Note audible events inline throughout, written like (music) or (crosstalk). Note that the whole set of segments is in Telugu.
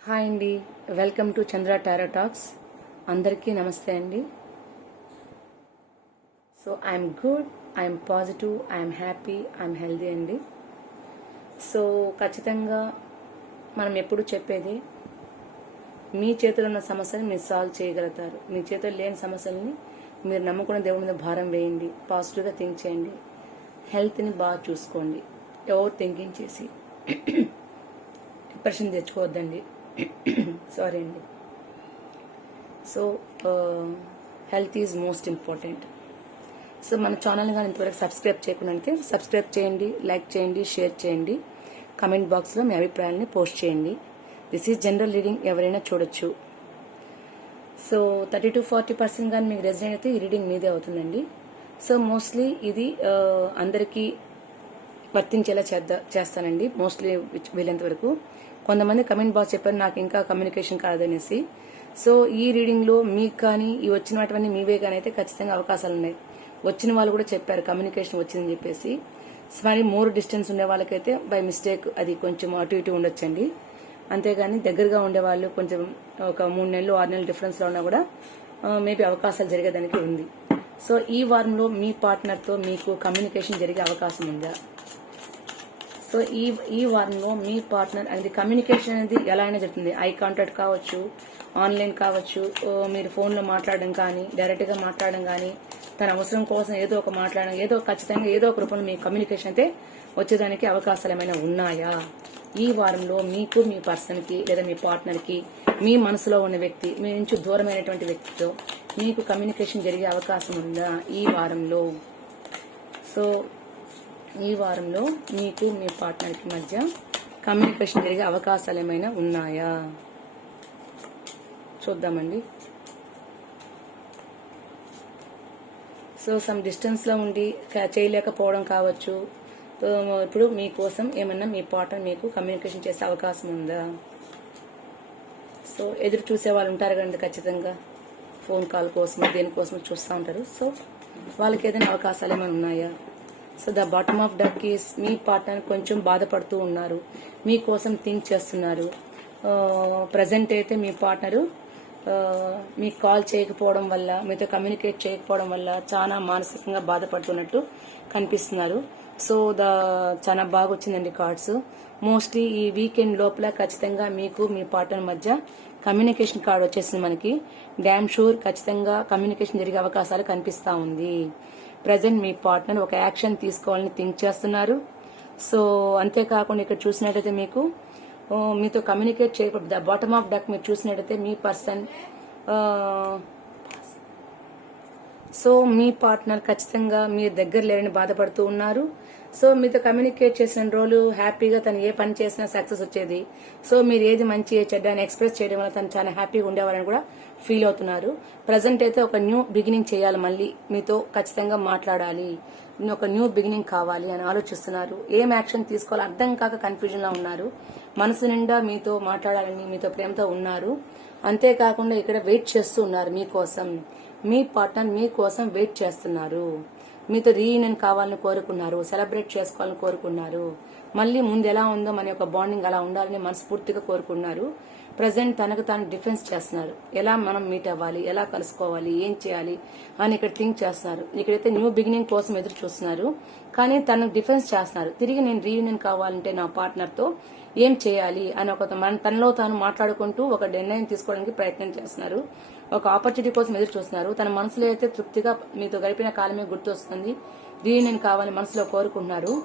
హాయ్ అండి. Welcome to Chandra tarot talks. అందరికీ నమస్తే అండి. So I'm good I'm positive I'm happy I'm healthy అండి. సో ఖచ్చితంగా మనం ఎప్పుడు చెప్పేది మీ చేతిలో ఉన్న సమస్యని మీరు సాల్వ్ చేయగలుగుతారు. మీ చేతిలో లేని సమస్యల్ని మీరు నమ్ముకున్న దేవుడి మీద భారం వేయండి. పాజిటివ్గా థింక్ చేయండి. హెల్త్ని బాగా చూసుకోండి. ఓవర్ థింకింగ్ చేసి (clears throat) డిప్రెషన్ తెచ్చుకోవద్దండి. సారీ అండి so health is most important so మన ఛానల్ కానీ ఇంతవరకు సబ్స్క్రైబ్ చేయకుండా అయితే సబ్స్క్రైబ్ చేయండి లైక్ చేయండి షేర్ చేయండి. కమెంట్ బాక్స్లో మీ అభిప్రాయాన్ని పోస్ట్ చేయండి. దిస్ ఈజ్ జనరల్ రీడింగ్ ఎవరైనా చూడొచ్చు. So thirty to forty percent కానీ మీకు రెసిడెంట్ అయితే ఈ రీడింగ్ మీదే అవుతుందండి. సో మోస్ట్లీ ఇది uh, అందరికీ వర్తించేలా చేద్దా చేస్తానండి. మోస్ట్లీ వీళ్ళంత వరకు కొంతమంది కమెంట్ బాక్స్ చెప్పారు నాకు ఇంకా కమ్యూనికేషన్ కాదనేసి. సో ఈ రీడింగ్లో మీకు కానీ ఈ వచ్చినటువంటి మీవే కానీ అయితే ఖచ్చితంగా అవకాశాలు ఉన్నాయి. వచ్చిన వాళ్ళు కూడా చెప్పారు కమ్యూనికేషన్ వచ్చిందని చెప్పేసి. మరి మోర్ డిస్టెన్స్ ఉండే వాళ్ళకైతే బై మిస్టేక్ అది కొంచెం అటు ఇటు ఉండొచ్చండి. అంతేగాని దగ్గరగా ఉండే వాళ్ళు కొంచెం ఒక మూడు నెలలు ఆరు నెలలు డిఫరెన్స్లో ఉన్నా కూడా మేబీ అవకాశాలు జరిగేదానికి ఉంది. సో ఈ వారంలో మీ పార్ట్నర్తో మీకు కమ్యూనికేషన్ జరిగే అవకాశం ఉందా? సో ఈ ఈ వారంలో మీ పార్ట్నర్ అనేది కమ్యూనికేషన్ అనేది ఎలా అయినా జరుగుతుంది. ఐ కాంటాక్ట్ కావచ్చు ఆన్లైన్ కావచ్చు మీరు ఫోన్లో మాట్లాడడం కానీ డైరెక్ట్గా మాట్లాడడం కానీ తన అవసరం కోసం ఏదో ఒక మాట్లాడడం ఏదో ఖచ్చితంగా ఏదో ఒక రూపంలో మీ కమ్యూనికేషన్ అయితే వచ్చేదానికి అవకాశాలు ఏమైనా ఉన్నాయా? ఈ వారంలో మీకు మీ పర్సన్కి లేదా మీ పార్ట్నర్కి మీ మనసులో ఉన్న వ్యక్తి మీ నుంచి దూరమైనటువంటి వ్యక్తితో మీకు కమ్యూనికేషన్ జరిగే అవకాశం ఉందా ఈ వారంలో? సో ఈ వారంలో మీకు మీ పార్ట్నర్కి మధ్య కమ్యూనికేషన్ జరిగే అవకాశాలు ఏమైనా ఉన్నాయా? చూద్దామండి. సో సమ్ డిస్టెన్స్లో ఉండి చేయలేకపోవడం కావచ్చు. ఇప్పుడు మీకోసం ఏమన్నా మీ పార్ట్నర్ మీకు కమ్యూనికేషన్ చేసే అవకాశం ఉందా? సో ఎదురు చూసే వాళ్ళు ఉంటారు కదండి ఖచ్చితంగా. ఫోన్ కాల్ కోసం దేనికోసం చూస్తూ ఉంటారు. సో వాళ్ళకి ఏదైనా అవకాశాలు ఏమైనా ఉన్నాయా? So the bottom of deck is me partner కొంచెం బాధపడుతూ ఉన్నారు. మీకోసం థింక్ చేస్తున్నారు. ప్రజెంట్ అయితే మీ పార్ట్నరు మీకు కాల్ చేయకపోవడం వల్ల మీతో కమ్యూనికేట్ చేయకపోవడం వల్ల చాలా మానసికంగా బాధపడుతున్నట్టు కనిపిస్తున్నారు. సో ద చాలా బాగా వచ్చిందండి కార్డ్స్. మోస్ట్లీ ఈ వీకెండ్ లోపల ఖచ్చితంగా మీకు మీ పార్ట్నర్ మధ్య కమ్యూనికేషన్ కార్డ్ వచ్చేసింది మనకి. డ్యామ్ షూర్ ఖచ్చితంగా కమ్యూనికేషన్ జరిగే అవకాశాలు కనిపిస్తూ ఉంది. ప్రజెంట్ మీ పార్ట్నర్ ఒక యాక్షన్ తీసుకోవాలని థింక్ చేస్తున్నారు. సో అంతేకాకుండా ఇక్కడ చూసినట్టయితే మీకు మీతో కమ్యూనికేట్ చేయకూడదు. బాటమ్ ఆఫ్ డక్ మీరు చూసినట్టయితే మీ పర్సన్ సో మీ పార్ట్నర్ ఖచ్చితంగా మీరు దగ్గర లేరని బాధపడుతూ ఉన్నారు. సో మీతో కమ్యూనికేట్ చేసిన రోజు హ్యాపీగా తను ఏ పని చేసినా సక్సెస్ వచ్చేది. సో మీరు ఏది మంచి చెడ్డ అని ఎక్స్ప్రెస్ చేయడం వల్ల తను చాలా హ్యాపీగా ఉండేవారని కూడా ఫీల్ అవుతున్నారు. ప్రజెంట్ అయితే ఒక న్యూ బిగినింగ్ చేయాలి మళ్ళీ మీతో ఖచ్చితంగా మాట్లాడాలి. ఒక న్యూ బిగినింగ్ కావాలి అని ఆలోచిస్తున్నారు. ఏం యాక్షన్ తీసుకోవాలో అర్థం కాక కన్ఫ్యూజన్లో ఉన్నారు. మనసు నిండా మీతో మాట్లాడాలని మీతో ప్రేమతో ఉన్నారు. అంతేకాకుండా ఇక్కడ వెయిట్ చేస్తూ ఉన్నారు మీకోసం. మీ పార్ట్నర్ మీకోసం వెయిట్ చేస్తున్నారు. మీతో రీయూనియన్ కావాలని కోరుకున్నారు సెలబ్రేట్ చేసుకోవాలని కోరుకున్నారు. మళ్ళీ ముందు ఎలా ఉందో మన యొక్క బాండింగ్ అలా ఉండాలని మనస్ఫూర్తిగా కోరుకున్నారు. ప్రజెంట్ తనకు తాను డిఫెన్స్ చేస్తున్నారు ఎలా మనం మీట్ అవ్వాలి? ఎలా కలుసుకోవాలి? ఏం చేయాలి? అని ఇక్కడ థింక్ చేస్తున్నారు. ఇక్కడైతే న్యూ బిగినింగ్ కోసం ఎదురు చూస్తున్నారు. కానీ తను డిఫెన్స్ చేస్తున్నారు. తిరిగి నేను రీయూనియన్ కావాలంటే నా పార్ట్నర్తో ఏం చేయాలి? అని ఒక మన తనలో తాను మాట్లాడుకుంటూ ఒక నిర్ణయం తీసుకోవడానికి ప్రయత్నం చేస్తున్నారు. ఒక ఆపర్చునిటీ కోసం ఎదురు చూస్తున్నారు. తన మనసులో అయితే తృప్తిగా మీతో గడిపిన కాలమే గుర్తొస్తుంది. రీయూనియన్ కావాలని మనసులో కోరుకుంటున్నారు.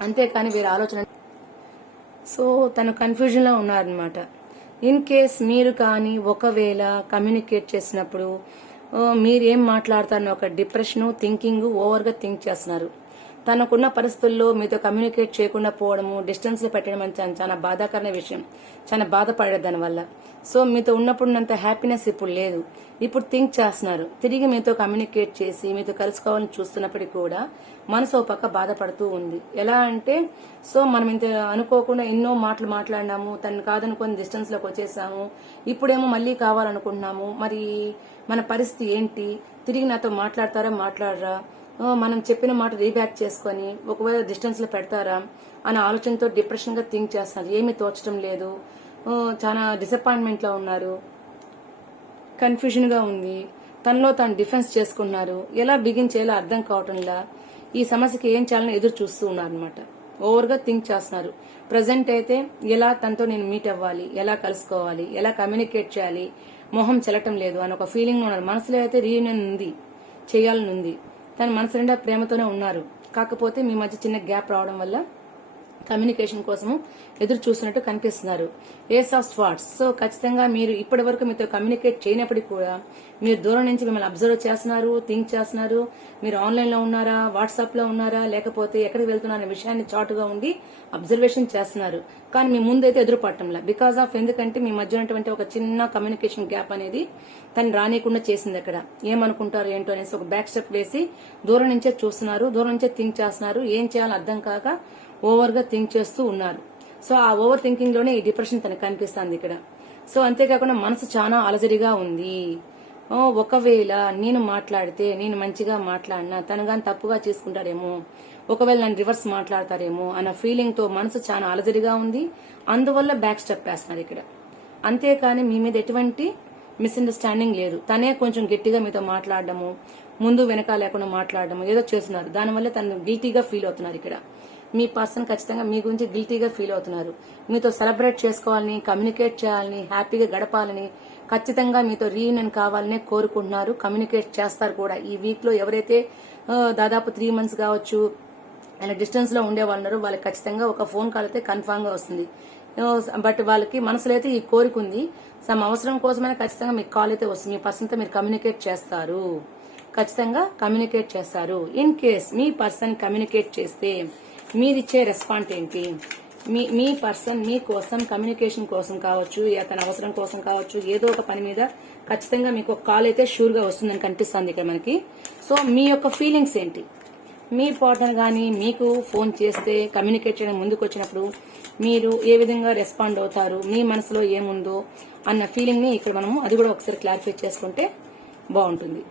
అంతేకాని వీరి ఆలోచన సో తను కన్ఫ్యూజన్లో ఉన్నారనమాట ఇన్ కేస్ మీరు కానీ ఒకవేళ కమ్యూనికేట్ చేసినప్పుడు మీరేం మాట్లాడతారని ఒక డిప్రెషను థింకింగ్ ఓవర్గా థింక్ చేస్తున్నారు. తనకున్న పరిస్థితుల్లో మీతో కమ్యూనికేట్ చేయకుండా పోవడము డిస్టెన్స్ పెట్టడం అని చాలా- చాలా బాధాకరమైన విషయం. చాలా బాధపడేది దానివల్ల. సో మీతో ఉన్నప్పుడున్నంత హ్యాపీనెస్ ఇప్పుడు లేదు. ఇప్పుడు థింక్ చేస్తున్నారు. తిరిగి మీతో కమ్యూనికేట్ చేసి మీతో కలుసుకోవాలని చూస్తున్నప్పటికీ కూడా మనసు ఒక పక్క బాధపడుతూ ఉంది. ఎలా అంటే సో మనం ఇంత అనుకోకుండా ఎన్నో మాటలు మాట్లాడినాము తను కాదనుకొని డిస్టెన్స్లోకి వచ్చేసాము ఇప్పుడేమో మళ్ళీ కావాలనుకుంటున్నాము మరి మన పరిస్థితి ఏంటి? తిరిగి నాతో మాట్లాడతారా మాట్లాడరా? మనం చెప్పిన మాట రీబ్యాక్ చేసుకొని ఒకవేళ డిస్టెన్స్లో పెడతారా అనే ఆలోచనతో డిప్రెషన్గా థింక్ చేస్తున్నారు. ఏమీ తోచడం లేదు. చాలా డిసప్పాయింట్మెంట్లో ఉన్నారు. కన్ఫ్యూజన్గా ఉంది. తనలో తాను డిఫెన్స్ చేసుకున్నారు ఎలా బిగిన్ చేయాలో అర్థం కావటంలా ఈ సమస్యకి ఏం చేయాలని ఎదురు చూస్తూ ఉన్నారు అనమాట ఓవర్గా థింక్ చేస్తున్నారు. ప్రజెంట్ అయితే ఎలా తనతో నేను మీట్ అవ్వాలి? ఎలా కలుసుకోవాలి? ఎలా కమ్యూనికేట్ చేయాలి? మొహం చెల్లటం లేదు అని ఒక ఫీలింగ్ ఉన్నారు. మనసులో అయితే రీయూనియన్ ఉంది. చేయాలని ఉంది. తన మనసు నిండా ప్రేమతోనే ఉన్నారు. కాకపోతే మీ మధ్య చిన్న గ్యాప్ రావడం వల్ల కమ్యూనికేషన్ కోసము ఎదురు చూస్తున్నట్టు కనిపిస్తున్నారు. ఏస్ ఆఫ్ స్వాట్స్ సో ఖచ్చితంగా మీరు ఇప్పటి వరకు మీతో కమ్యూనికేట్ చేయనప్పటికీ కూడా మీరు దూరం నుంచి మిమ్మల్ని అబ్జర్వ్ చేస్తున్నారు థింక్ చేస్తున్నారు. మీరు ఆన్లైన్లో ఉన్నారా వాట్సాప్లో ఉన్నారా లేకపోతే ఎక్కడికి వెళ్తున్నారనే విషయాన్ని చాటుగా ఉండి అబ్జర్వేషన్ చేస్తున్నారు. కానీ మీ ముందైతే ఎదురుపడటంలా. బికాస్ ఆఫ్ ఎందుకంటే మీ మధ్య ఉన్నటువంటి ఒక చిన్న కమ్యూనికేషన్ గ్యాప్ అనేది తను రానియకుండా చేసింది అక్కడ. ఏమనుకుంటారు ఏంటో అనేసి ఒక బ్యాక్ స్టెప్ వేసి దూరం నుంచే చూస్తున్నారు దూరం నుంచే థింక్ చేస్తున్నారు. ఏం చేయాలో అర్థం కాక ఓవర్గా థింక్ చేస్తూ ఉన్నారు. సో ఆ ఓవర్ థింకింగ్లోనే ఈ డిప్రెషన్ తనకు కనిపిస్తుంది ఇక్కడ. సో అంతేకాకుండా మనసు చాలా అలజడిగా ఉంది. ఓ, ఒకవేళ నేను మాట్లాడితే నేను మంచిగా మాట్లాడినా తను గాని తప్పుగా చేసుకుంటారేమో ఒకవేళ నన్ను రివర్స్ మాట్లాడతారేమో అన్న ఫీలింగ్తో మనసు చాలా అలజడిగా ఉంది. అందువల్ల బ్యాక్ స్టెప్ వేస్తున్నారు ఇక్కడ. అంతేకాని మీ మీద ఎటువంటి మిస్అండర్స్టాండింగ్ లేదు. తనే కొంచెం గట్టిగా మీతో మాట్లాడడము ముందు వెనక లేకుండా మాట్లాడడము ఏదో చేస్తున్నారు. దానివల్ల తను గిల్టీగా ఫీల్ అవుతున్నారు ఇక్కడ. మీ పర్సన్ ఖచ్చితంగా మీ గురించి గిల్టీగా ఫీల్ అవుతున్నారు. మీతో సెలబ్రేట్ చేసుకోవాలని కమ్యూనికేట్ చేయాలని హ్యాపీగా గడపాలని ఖచ్చితంగా మీతో రీయూనియన్ కావాలనే కోరుకుంటున్నారు. కమ్యూనికేట్ చేస్తారు కూడా. ఈ వీక్లో ఎవరైతే దాదాపు త్రీ మంత్స్ కావచ్చు అలా డిస్టెన్స్లో ఉండే వాళ్ళు ఉన్నారో వాళ్ళకి ఖచ్చితంగా ఒక ఫోన్ కాల్ అయితే కన్ఫామ్గా వస్తుంది. బట్ వాళ్ళకి మనసులో అయితే ఈ కోరిక ఉంది. సమ్ అవసరం కోసమైనా ఖచ్చితంగా మీకు కాల్ అయితే వస్తుంది. మీ పర్సన్తో మీరు కమ్యూనికేట్ చేస్తారు. ఖచ్చితంగా కమ్యూనికేట్ చేస్తారు. ఇన్ కేస్ మీ పర్సన్ కమ్యూనికేట్ చేస్తే మీరిచ్చే రెస్పాండ్ ఏంటి? మీ మీ పర్సన్ మీ కోసం కమ్యూనికేషన్ కోసం కావచ్చు అతని తన అవసరం కోసం కావచ్చు ఏదో ఒక పని మీద ఖచ్చితంగా మీకు ఒక కాల్ అయితే షూర్గా వస్తుందని కనిపిస్తుంది ఇక్కడ మనకి. సో మీ యొక్క ఫీలింగ్స్ ఏంటి? మీ పార్ట్నర్ కానీ మీకు ఫోన్ చేస్తే కమ్యూనికేట్ చేయడం ముందుకు వచ్చినప్పుడు మీరు ఏ విధంగా రెస్పాండ్ అవుతారు? మీ మనసులో ఏముందో అన్న ఫీలింగ్ని ఇక్కడ మనము అది కూడా ఒకసారి క్లారిఫై చేసుకుంటే బాగుంటుంది.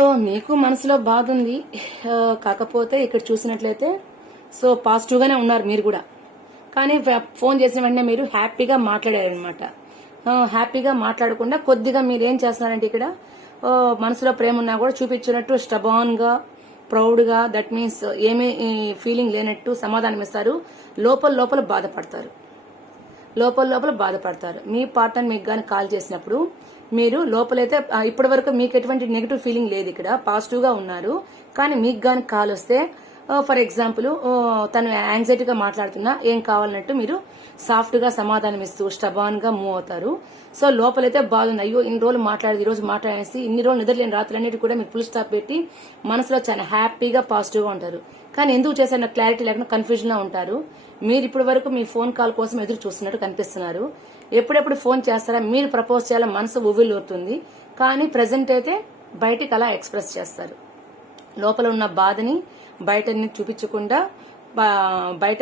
సో మీకు మనసులో బాధ ఉంది కాకపోతే ఇక్కడ చూసినట్లయితే సో పాజిటివ్గానే ఉన్నారు మీరు కూడా. కానీ ఫ- ఫోన్ చేసిన వెంటనే మీరు హ్యాపీగా మాట్లాడారనమాట హ్యాపీగా మాట్లాడకుండా కొద్దిగా మీరు ఏం చేస్తున్నారంటే ఇక్కడ మనసులో ప్రేమ ఉన్నా కూడా చూపించినట్టు స్టబాన్గా ప్రౌడ్గా దట్ మీన్స్ ఏమీ ఫీలింగ్ లేనట్టు సమాధానం ఇస్తారు. లోపల లోపల బాధపడతారు. లోపల లోపల బాధపడతారు. మీ పార్ట్నర్ మీకు కానీ కాల్ చేసినప్పుడు మీరు లోపలైతే ఇప్పటి వరకు మీకు ఎటువంటి నెగిటివ్ ఫీలింగ్ లేదు ఇక్కడ. పాజిటివ్గా ఉన్నారు. కానీ మీకు కానీ కాల్ వస్తే ఫర్ ఎగ్జాంపుల్ తను యాంగ్జైటీగా మాట్లాడుతున్నా ఏం కావాలన్నట్టు మీరు సాఫ్ట్గా సమాధానం ఇస్తూ స్టబాన్గా మూవ్ అవుతారు. సో లోపలైతే బాగుంది అయ్యో ఇన్ని రోజులు మాట్లాడేది ఈ రోజు మాట్లాడేసి ఇన్ని రోజులు నిద్రలేని రాత్రులన్నిటి కూడా మీకు ఫుల్ స్టాప్ పెట్టి మనసులో చాలా హ్యాపీగా పాజిటివ్గా ఉంటారు. కానీ ఎందుకు చేశారన్న క్లారిటీ లేకుండా కన్ఫ్యూజన్లో ఉంటారు. మీరు ఇప్పటి వరకు మీ ఫోన్ కాల్ కోసం ఎదురు చూస్తున్నట్టు కనిపిస్తున్నారు. ఎప్పుడెప్పుడు ఫోన్ చేస్తారా? మీరు ప్రపోజ్ చేయాలని మనసు ఉవ్విల్లుతుంది కానీ ప్రజెంట్ అయితే బయటికి అలా ఎక్స్ప్రెస్ చేస్తారు. లోపల ఉన్న బాధని బయట చూపించకుండా బయట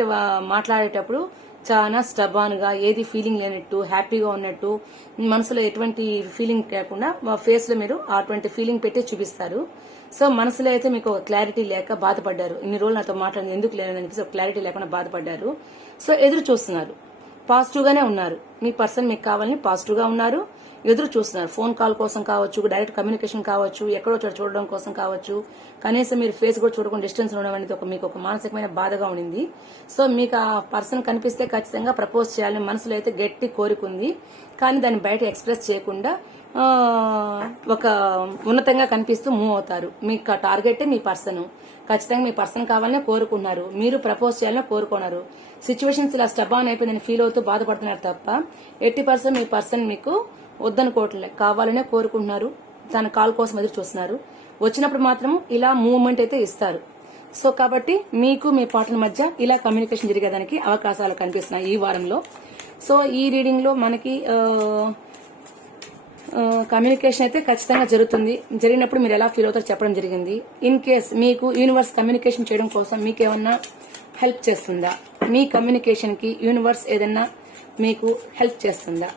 మాట్లాడేటప్పుడు చాలా స్టబాన్గా ఏది ఫీలింగ్ లేనట్టు హ్యాపీగా ఉన్నట్టు మనసులో ఎటువంటి ఫీలింగ్ లేకుండా ఫేస్లో మీరు అటువంటి ఫీలింగ్ పెట్టి చూపిస్తారు. సో మనసులో అయితే మీకు క్లారిటీ లేక బాధపడ్డారు. ఇన్ని రోజులు నాతో మాట్లాడింది ఎందుకు లేదని అనిపిస్తే క్లారిటీ లేకుండా బాధపడ్డారు. సో ఎదురు చూస్తున్నారు. పాజిటివ్ గానే ఉన్నారు. మీ పర్సన్ మీకు కావాలని పాజిటివ్గా ఉన్నారు. ఎదురు చూస్తున్నారు. ఫోన్ కాల్ కోసం కావచ్చు డైరెక్ట్ కమ్యూనికేషన్ కావచ్చు ఎక్కడో చోట చూడడం కోసం కావచ్చు. కనీసం మీరు ఫేస్ కూడా చూడకుండా డిస్టెన్స్ ఉండడం అనేది ఒక మీకు ఒక మానసికమైన బాధగా ఉండింది. సో మీకు ఆ పర్సన్ కనిపిస్తే ఖచ్చితంగా ప్రపోజ్ చేయాలని మనసులో అయితే గట్టి కోరిక ఉంది. కానీ దాన్ని బయట ఎక్స్ప్రెస్ చేయకుండా ఒక ఉన్నతంగా కనిపిస్తూ మూవ్ అవుతారు. మీకు టార్గెట్ మీ పర్సన్. ఖచ్చితంగా మీ పర్సన్ కావాలనే కోరుకున్నారు మీరు ప్రపోజ్ చేయాలని కోరుకున్నారు సిచ్యువేషన్స్ ఇలా స్టబాన్ అయిపోయిందని ఫీల్ అవుతూ బాధపడుతున్నారు తప్ప ఎయిటీ పర్సన్ మీ పర్సన్ మీకు వద్దనుకోవట్లే కావాలనే కోరుకుంటున్నారు. తన కాల్ కోసం ఎదురు చూస్తున్నారు. వచ్చినప్పుడు మాత్రం ఇలా మూవ్మెంట్ అయితే ఇస్తారు. సో కాబట్టి మీకు మీ పార్ట్నర్ మధ్య ఇలా కమ్యూనికేషన్ జరిగేదానికి అవకాశాలు కనిపిస్తున్నాయి ఈ వారంలో. సో ఈ రీడింగ్లో మనకి కమ్యూనికేషన్ అయితే ఖచ్చితంగా జరుగుతుంది. జరిగినప్పుడు మీరు ఎలా ఫీల్ అవుతారో చెప్పడం జరిగింది. ఇన్ కేస్ మీకు యూనివర్స్ కమ్యూనికేషన్ చేయడం కోసం మీకు ఏమన్నా హెల్ప్ చేస్తుందా? మీ కమ్యూనికేషన్కి యూనివర్స్ ఏదన్నా మీకు హెల్ప్ చేస్తుందా?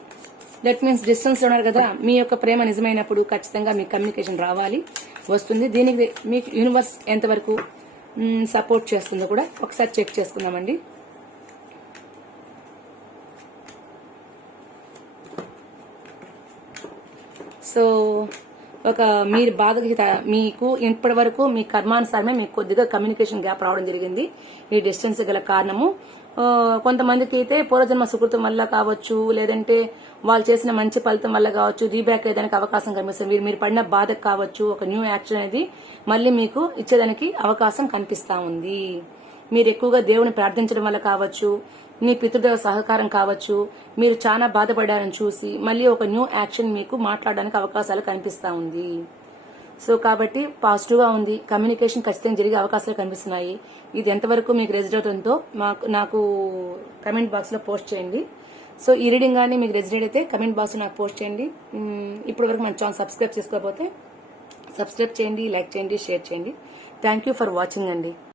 దట్ మీన్స్ డిస్టెన్స్లో ఉన్నారు కదా మీ యొక్క ప్రేమ నిజమైనప్పుడు ఖచ్చితంగా మీ కమ్యూనికేషన్ రావాలి వస్తుంది. దీనికి మీకు యూనివర్స్ ఎంతవరకు సపోర్ట్ చేస్తుందో కూడా ఒకసారి చెక్ చేసుకుందామండి. సో ఒక మీరు బాధగీత మీకు ఇప్పటి వరకు మీ కర్మానుసారమే మీకు కొద్దిగా కమ్యూనికేషన్ గ్యాప్ రావడం జరిగింది. ఈ డిస్టెన్స్ గల కారణము. కొంతమందికి అయితే పూర్వజన్మ సుకృతం వల్ల కావచ్చు లేదంటే వాళ్ళు చేసిన మంచి ఫలితం వల్ల కావచ్చు రీబ్యాక్ అయ్యేదానికి అవకాశం కనిపిస్తుంది. మీరు మీరు పడిన బాధకు కావచ్చు ఒక న్యూ యాక్షన్ అనేది మళ్ళీ మీకు ఇచ్చేదానికి అవకాశం కనిపిస్తా ఉంది. మీరు ఎక్కువగా దేవుని ప్రార్థించడం వల్ల కావచ్చు మీ పితృదేవ సహకారం కావచ్చు మీరు చాలా బాధపడారని చూసి మళ్ళీ ఒక న్యూ యాక్షన్ మీకు మాట్లాడడానికి అవకాశాలు కనిపిస్తా ఉంది. సో కాబట్టి పాజిటివ్గా ఉంది. కమ్యూనికేషన్ ఖచ్చితంగా జరిగే అవకాశాలు కనిపిస్తున్నాయి. ఇది ఎంతవరకు మీకు రెజిట్ అవుతుందో మాకు నాకు కమెంట్ బాక్స్లో పోస్ట్ చేయండి. సో ఈ రీడింగ్ కానీ మీకు రెజిడేట్ అయితే కమెంట్ బాక్స్లో నాకు పోస్ట్ చేయండి. ఇప్పటి వరకు మన ఛానల్ సబ్స్క్రైబ్ చేసుకోకపోతే సబ్స్క్రైబ్ చేయండి లైక్ చేయండి షేర్ చేయండి. థ్యాంక్ యూ ఫర్ వాచింగ్ అండి.